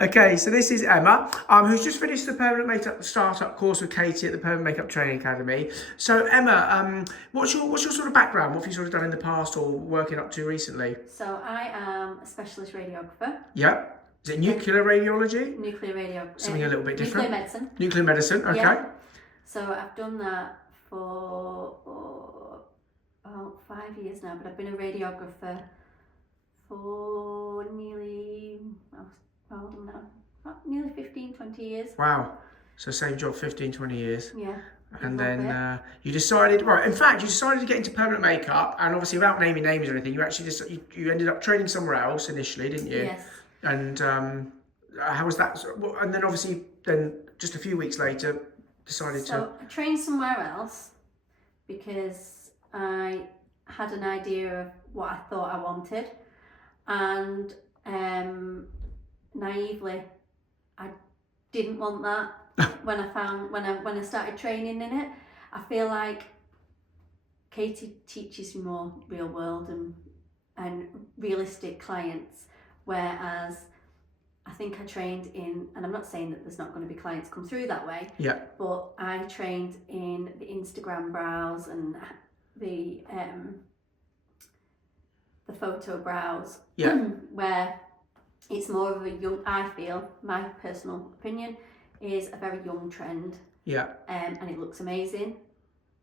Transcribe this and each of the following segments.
Okay, so this is Emma, who's just finished the permanent makeup startup course with Katy at the Permanent Makeup Training Academy. So Emma, what's your sort of background? What have you sort of done in the past or working up to recently? So I am a specialist radiographer. Yeah. Is it nuclear radiology? Nuclear radiography. Something a little bit different. Nuclear medicine. Nuclear medicine. Okay. Yeah. So I've done that for about 5 years now, but I've been a radiographer for nearly, how old am I now? Nearly 15, 20 years. Wow. So same job, 15, 20 years. Yeah. And then you decided, right, in fact, you decided to get into permanent makeup, and obviously without naming names or anything, you actually just, you ended up training somewhere else initially, didn't you? Yes. And how was that? And then obviously, then just a few weeks later, decided to... So I trained somewhere else because I had an idea of what I thought I wanted, and naively, I didn't want that. when I started training in it, I feel like Katy teaches more real world and realistic clients, whereas I think I trained in, and I'm not saying that there's not going to be clients come through that way, Yeah. but I trained in the Instagram brows and the photo brows, Yeah. where it's more of a young, I feel, my personal opinion, is a very young trend. Yeah. And it looks amazing,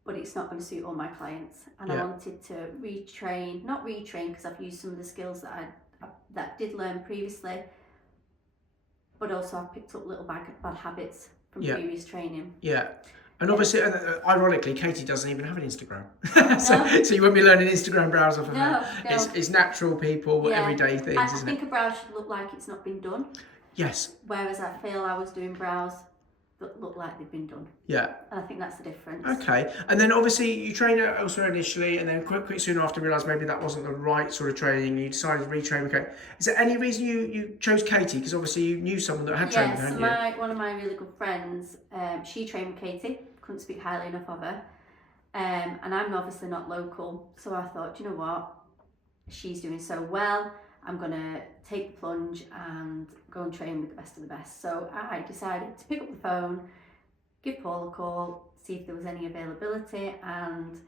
but it's not going to suit all my clients. And Yeah. I wanted to not retrain, because I've used some of the skills that I did learn previously, but also I've picked up little bad habits from previous training. Yeah. And obviously, ironically, Katy doesn't even have an Instagram. so you won't be learning Instagram brows off of her. No. It's natural people, everyday things, I isn't think it? a brow should look like it's not been done. Yes. Whereas I feel I was doing brows that look like they've been done. Yeah. And I think that's the difference. Okay. And then obviously you trained elsewhere initially, and then quick soon after realised maybe that wasn't the right sort of training. You decided to retrain with Katy. Is there any reason you chose Katy? Because obviously you knew someone that had trained with her, hadn't you? One of my really good friends, she trained with Katy. Couldn't speak highly enough of her. And I'm obviously not local, so I thought, do you know what? She's doing so well. I'm going to take the plunge and go and train with the best of the best. So I decided to pick up the phone, give Paul a call, see if there was any availability, and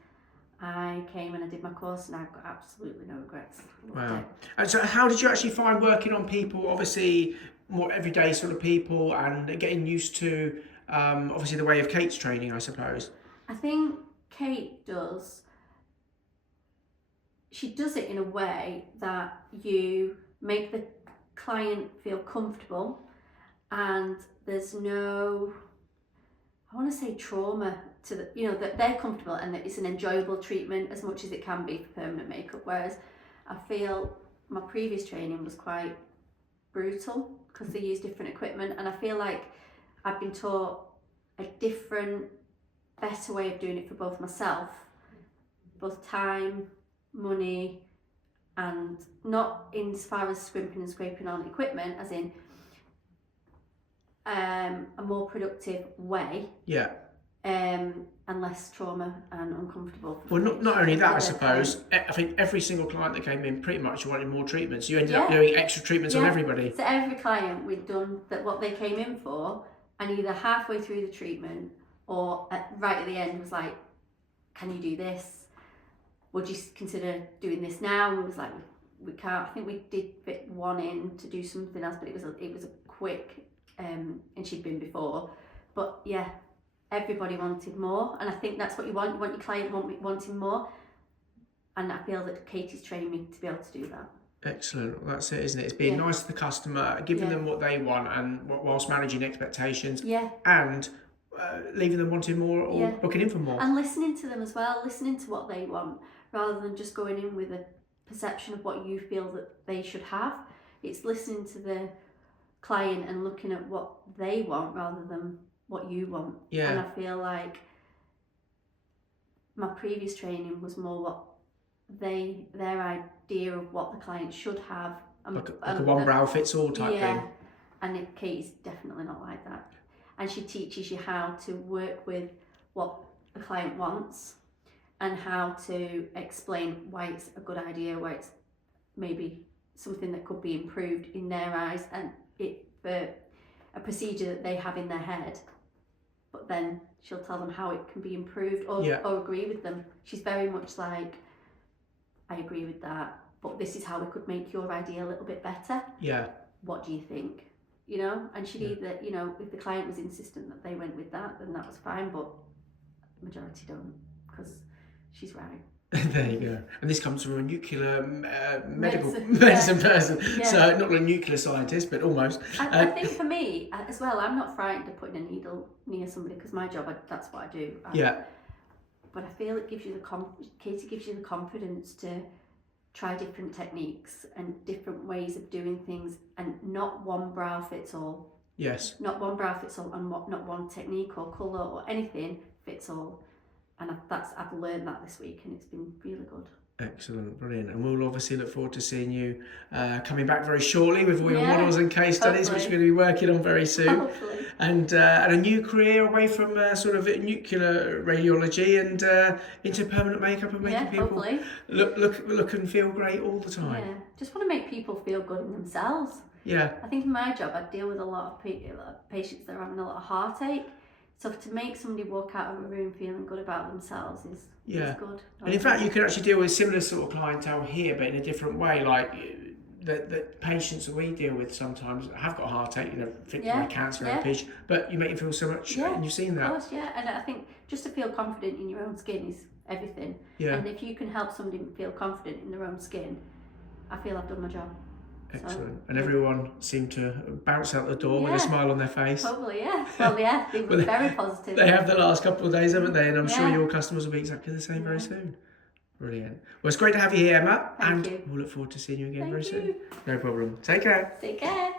I came and I did my course, and I've got absolutely no regrets. Wow. And so how did you actually find working on people, obviously more everyday sort of people, and getting used to obviously the way of Kate's training, I suppose? I think Kate she does it in a way that you make the client feel comfortable, and there's no, I want to say, trauma to that they're comfortable and that it's an enjoyable treatment as much as it can be for permanent makeup. Whereas I feel my previous training was quite brutal because they use different equipment, and I feel like I've been taught a different, better way of doing it for both myself, both time, money, and not in as far as scrimping and scraping on equipment, as in a more productive way. Yeah. And less trauma and uncomfortable. Well, not only that, I suppose. I think every single client that came in pretty much wanted more treatments. You ended up doing extra treatments on everybody. So every client we'd done what they came in for, and either halfway through the treatment or right at the end was like, can you do this? Would you consider doing this now? And we was like, we can't. I think we did fit one in to do something else, but it was a quick, and she'd been before. But yeah, everybody wanted more, and I think that's what you want. You want your client wanting more, and I feel that Katy's trained me to be able to do that. Excellent. Well, that's it, isn't it? It's being nice to the customer, giving them what they want, and whilst managing expectations. Yeah. And leaving them wanting more or booking in for more. And listening to them as well, listening to what they want, rather than just going in with a perception of what you feel that they should have. It's listening to the client and looking at what they want rather than what you want. Yeah. And I feel like my previous training was more what their idea of what the client should have. Like a one brow fits all type thing. Yeah, and Kate's definitely not like that. And she teaches you how to work with what the client wants and how to explain why it's a good idea, why it's maybe something that could be improved in their eyes, and it for a procedure that they have in their head, but then she'll tell them how it can be improved or agree with them. She's very much like, I agree with that, but this is how we could make your idea a little bit better. Yeah. What do you think? You know, and she'd either, you know, if the client was insistent that they went with that, then that was fine, but the majority don't, because she's right. There you go. And this comes from a nuclear medical medicine person. Yeah. So not a nuclear scientist, but almost. I think for me as well, I'm not frightened of putting a needle near somebody because my job, that's what I do. But I feel it gives you Katy gives you the confidence to try different techniques and different ways of doing things, and not one brow fits all. Yes. Not one brow fits all, and not one technique or colour or anything fits all. And I've learned that this week, and it's been really good. Excellent, brilliant. And we'll obviously look forward to seeing you coming back very shortly with all your models and case studies, which we're going to be working on very soon. Hopefully. And a new career away from sort of nuclear radiology and into permanent makeup and making people look and feel great all the time. Yeah, just want to make people feel good in themselves. Yeah. I think in my job, I deal with a lot of patients that are having a lot of heartache. So to make somebody walk out of a room feeling good about themselves is good. And in fact, you can actually deal with similar sort of clientele here, but in a different way. Like the patients that we deal with sometimes have got heartache, you know, by cancer and alopecia, but you make them feel so much, and you've seen that. Of course, yeah. And I think just to feel confident in your own skin is everything. Yeah. And if you can help somebody feel confident in their own skin, I feel I've done my job. Excellent. So, and everyone seemed to bounce out the door with a smile on their face. Totally, yeah. Well, yeah, they were very positive. They have the last couple of days, haven't they? And I'm sure your customers will be exactly the same very soon. Brilliant. Well, it's great to have you here, Emma. Thank you. We'll look forward to seeing you again very soon. No problem. Take care. Take care.